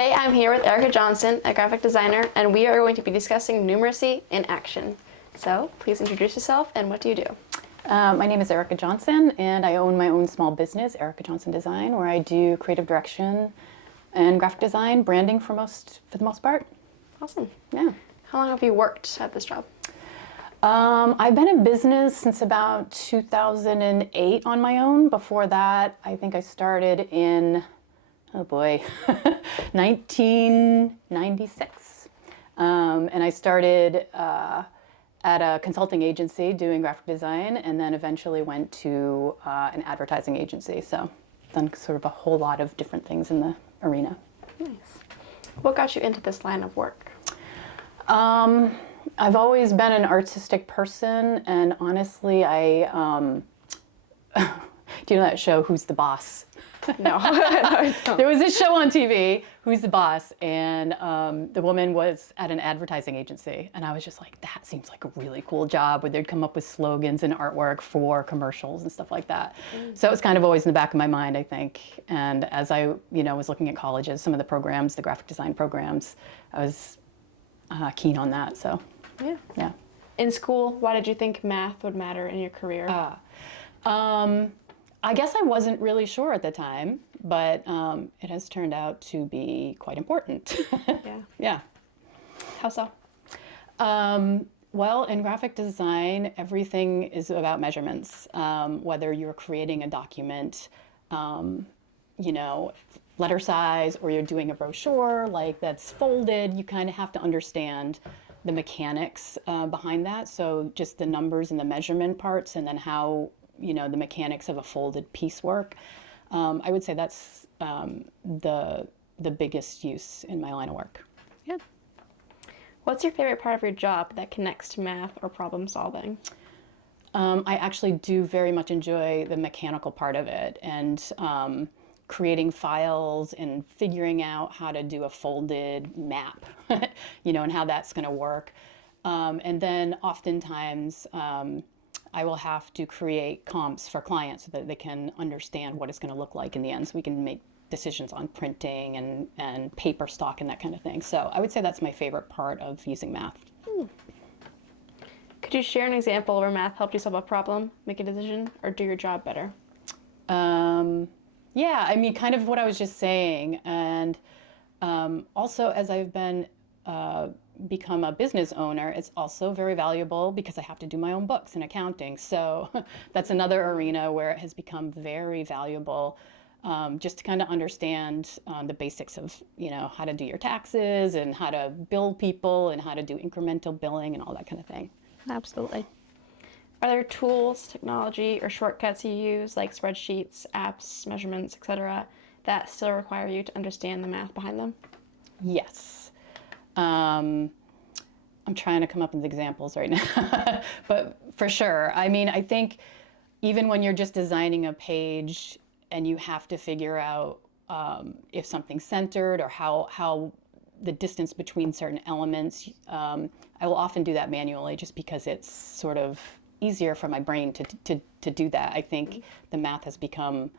Today I'm here with Erica Johnson, a graphic designer, and we are going to be discussing numeracy in action. So please introduce yourself and what do you do? My name is Erica Johnson, and I own my own small business, Erica Johnson Design, where I do creative direction and graphic design, branding for the most part. Awesome. Yeah. How long have you worked at this job? I've been in business since about 2008 on my own. Before that, I think I started in, 1996. And I started at a consulting agency doing graphic design, and then eventually went to an advertising agency. So done sort of a whole lot of different things in the arena. Nice. What got you into this line of work? I've always been an artistic person, and honestly, do you know that show, Who's the Boss? No. I don't. There was this show on TV, Who's the Boss, and the woman was at an advertising agency, and I was just like, that seems like a really cool job, where they'd come up with slogans and artwork for commercials and stuff like that. So it was kind of always in the back of my mind, I think. And as I, was looking at colleges, some of the programs, the graphic design programs, I was keen on that. So yeah. In school, why did you think math would matter in your career? I guess I wasn't really sure at the time, but it has turned out to be quite important. Yeah. Yeah. How so? Well, in graphic design, everything is about measurements. Whether you're creating a document, letter size, or you're doing a brochure that's folded, you kind of have to understand the mechanics behind that. So just the numbers and the measurement parts, and then how the mechanics of a folded piece work. I would say that's the biggest use in my line of work. Yeah. What's your favorite part of your job that connects to math or problem solving? I actually do very much enjoy the mechanical part of it, and creating files and figuring out how to do a folded map, and how that's going to work. And then oftentimes, I will have to create comps for clients so that they can understand what it's going to look like in the end, so we can make decisions on printing and paper stock and that kind of thing. So I would say that's my favorite part of using math. Could you share an example where math helped you solve a problem, make a decision, or do your job better? Yeah, I mean, kind of what I was just saying. And also, as I've become a business owner, it's also very valuable because I have to do my own books and accounting. So that's another arena where it has become very valuable, just to kind of understand the basics of, how to do your taxes and how to bill people and how to do incremental billing and all that kind of thing. Absolutely. Are there tools, technology, or shortcuts you use, like spreadsheets, apps, measurements, etc., that still require you to understand the math behind them? Yes. I'm trying to come up with examples right now, but for sure. I mean, I think even when you're just designing a page and you have to figure out if something's centered or how the distance between certain elements, I will often do that manually just because it's sort of easier for my brain to do that. I think the math has become,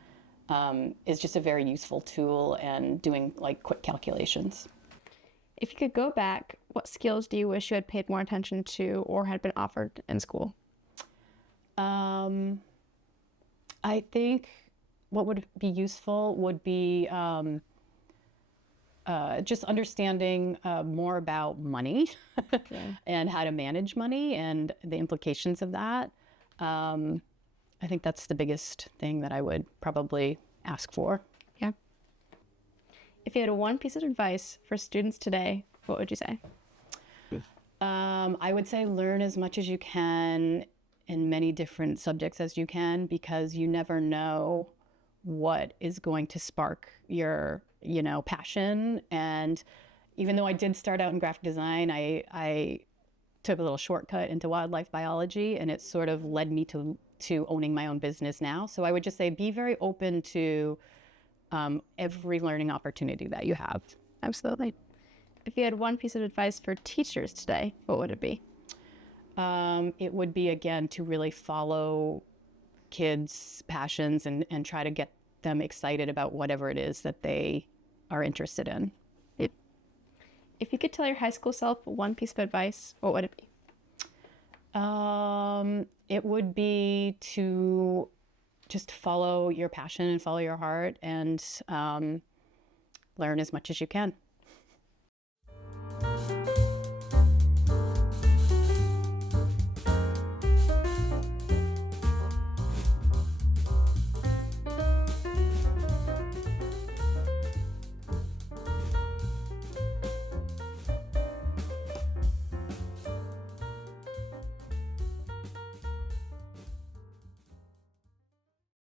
is just a very useful tool, and doing quick calculations. If you could go back, what skills do you wish you had paid more attention to or had been offered in school? I think what would be useful would be just understanding more about money and how to manage money and the implications of that. I think that's the biggest thing that I would probably ask for. Yeah. If you had one piece of advice for students today, what would you say? I would say learn as much as you can in many different subjects as you can, because you never know what is going to spark your, passion. And even though I did start out in graphic design, I took a little shortcut into wildlife biology, and it sort of led me to owning my own business now. So I would just say be very open to every learning opportunity that you have. Absolutely. If you had one piece of advice for teachers today, what would it be? It would be, again, to really follow kids' passions and try to get them excited about whatever it is that they are interested in. If you could tell your high school self one piece of advice, what would it be? It would be to just follow your passion and follow your heart and learn as much as you can.